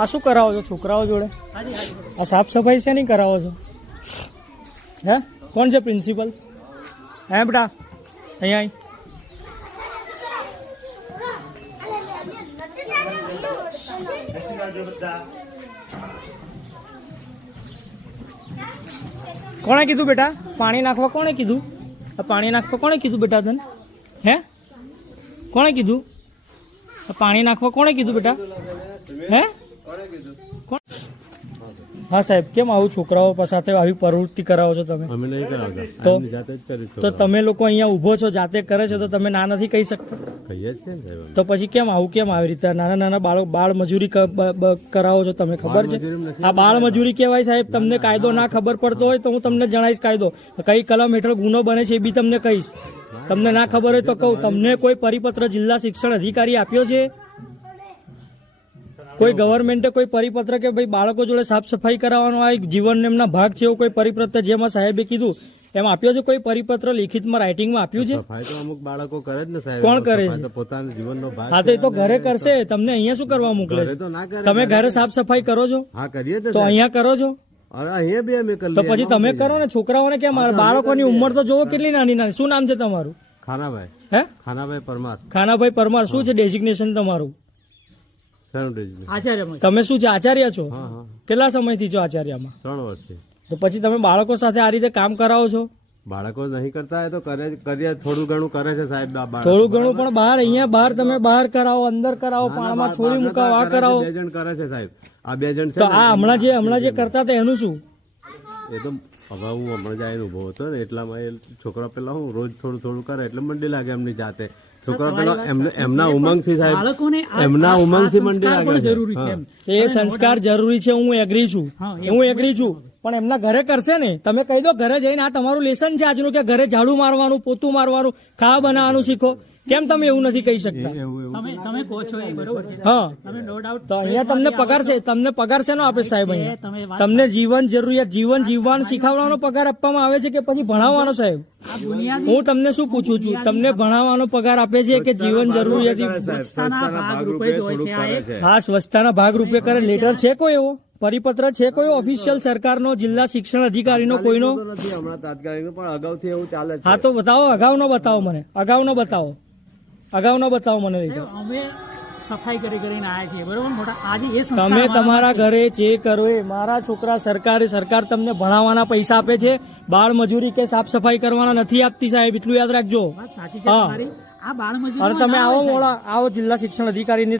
આ શું કરાવો છો છોકરાઓ જોડે? આ સાફ સફાઈ છે નહીં કરાવો છો? હે, કોણ છે પ્રિન્સિપલ? હે બેટા, અહીંયા કોણે કીધું બેટા પાણી નાખવા? કોણે કીધું આ પાણી નાખવા? કોણે કીધું બેટા તને? હે, કોણે કીધું પાણી નાખવા? કોણે કીધું બેટા? હે, હા સાહેબ, કેમ આવું છોકરાઓ સાથે આવી પ્રવૃત્તિ કરાવો છો તમે? અમે નહીં કરાવતા, તો તમે લોકો અહીંયા ઉભો છો, જાતે કરે છે તો તમે ના નથી કહી શકતા? કહીએ છીએ ને સાહેબ. તો પછી કેમ આવું, કેમ આવી રીતે નાના નાના બાળ મજૂરી કરાવો છો તમે? ખબર છે આ બાળ મજૂરી કહેવાય સાહેબ? તમને કાયદો ના ખબર પડતો હોય તો હું તમને જણાવીશ કાયદો, કઈ કલમ હેઠળ ગુનો બને છે એ બી તમને કહીશ. તમને ના ખબર હોય તો કહું, તમને કોઈ પરિપત્ર જિલ્લા શિક્ષણ અધિકારી આપ્યો છે? કોઈ ગવર્મેન્ટે કોઈ પરિપત્ર કે ભાઈ બાળકો જોડે સાફ સફાઈ કરાવવાનો આ એક જીવન એમના ભાગ છે એવું કોઈ પરિપત્ર જેમાં સાહેબે કીધું એમ આપ્યો છે? કોઈ પરિપત્ર લિખિતમાં રાઇટિંગમાં આપ્યું છે? સફાઈ તો અમુક બાળકો કરે જ ને સાહેબ. કોણ કરે છે? પોતાના જીવનનો ભાગ. હા, તો એ તો ઘરે કરશે, તમને અહીંયા શું કરવા મોકલે છે? તમે ઘરે સાફ સફાઈ કરો છો? હા, કરીએ તો અહીંયા કરો છો? અરે અહીંયા બી અમે કરી. તો પછી તમે કરો ને, છોકરાઓને કેમ? બાળકોની ઉંમર તો જોવો કેટલી નાની નાની. શું નામ છે તમારું? ખાનાભાઈ. હે, ખાનાભાઈ પરમાર. ખાનાભાઈ પરમાર. શું છે ડેઝિગ્નેશન તમારું? તમે શું છે, આચાર્ય છો? કેટલા સમયથી છો આચાર્યમાં? 3 વર્ષથી. તો પછી તમે બાળકો સાથે આ રીતે કામ કરાવો છો? બાળકો નહીં કરતા તો કરીએ, થોડું ઘણું કરે છે સાહેબ. થોડું ઘણું પણ બહાર, અહીંયા બહાર તમે બહાર કરાવો, અંદર કરાવો, પાણીમાં છોડી મુકાવો, આ કરાવો. 2 જણ કરે છે સાહેબ. આ 2 જણ છે. તો આ હમણાં જે કરતા હતા એનું શું? એ તો હવે હું હમણાં જઈને ઉભો હતો ને એટલામાં છોકરા પેલા હું રોજ થોડું થોડું કરે એટલે મંડી લાગે એમની જાતે. છોકરા પેલા એમના ઉમંગ થી સાહેબ, એમના ઉમંગ થી મંડી લાગે. એ સંસ્કાર જરૂરી છે, હું એગ્રી છું, પણ એમના ઘરે કરશે ને. તમે કહી દો ઘરે જઈને આ તમારું લેસન છે આજનું કે ઘરે ઝાડુ મારવાનું, પોતું મારવાનું, ખાવા બનાવવાનું શીખો. કેમ તમે એવું નથી કહી શકતા? તમે કહો છો એ બરોબર છે. હા, તમે નો ડાઉટ. તો અહીંયા તમને પગાર છે, તમને પગાર શેનો આપે સાહેબ? અહીંયા તમને જીવન જરૂરિયાત, જીવન જીવવાનું શીખવવાનો પગાર આપવામાં આવે છે કે પછી ભણાવવાનો સાહેબ? હું તમને શું પૂછું છું, તમને ભણાવવાનો પગાર આપે છે કે જીવન જરૂરિયાત? હા, સ્વચ્છતાના ભાગરૂપે કરે. લેટર છે કોઈ એવો પરિપત્ર છે કોઈ ઓફિશિયલ સરકારનો, જિલ્લા શિક્ષણ અધિકારીનો કોઈનો? હમણાં તાત્કાલિક પણ અગાઉથી એવું ચાલે છે. હા, તો બતાવો, અગાઉનો બતાવો મને, અગાઉનો બતાવો મને. અમે સફાઈ કરીને આવ્યા છીએ બરોબર મોટા. આજે એ તમે તમારા ઘરે જે કરો એ. મારા છોકરા સરકાર તમને ભણાવવાના પૈસા આપે છે, બાળ મજૂરી કે સાફ સફાઈ કરવાના નથી આપતી સાહેબ, એટલું યાદ રાખજો. સાચી છે. આ બાળ મજૂરી અને તમે આવો જિલ્લા શિક્ષણ અધિકારીની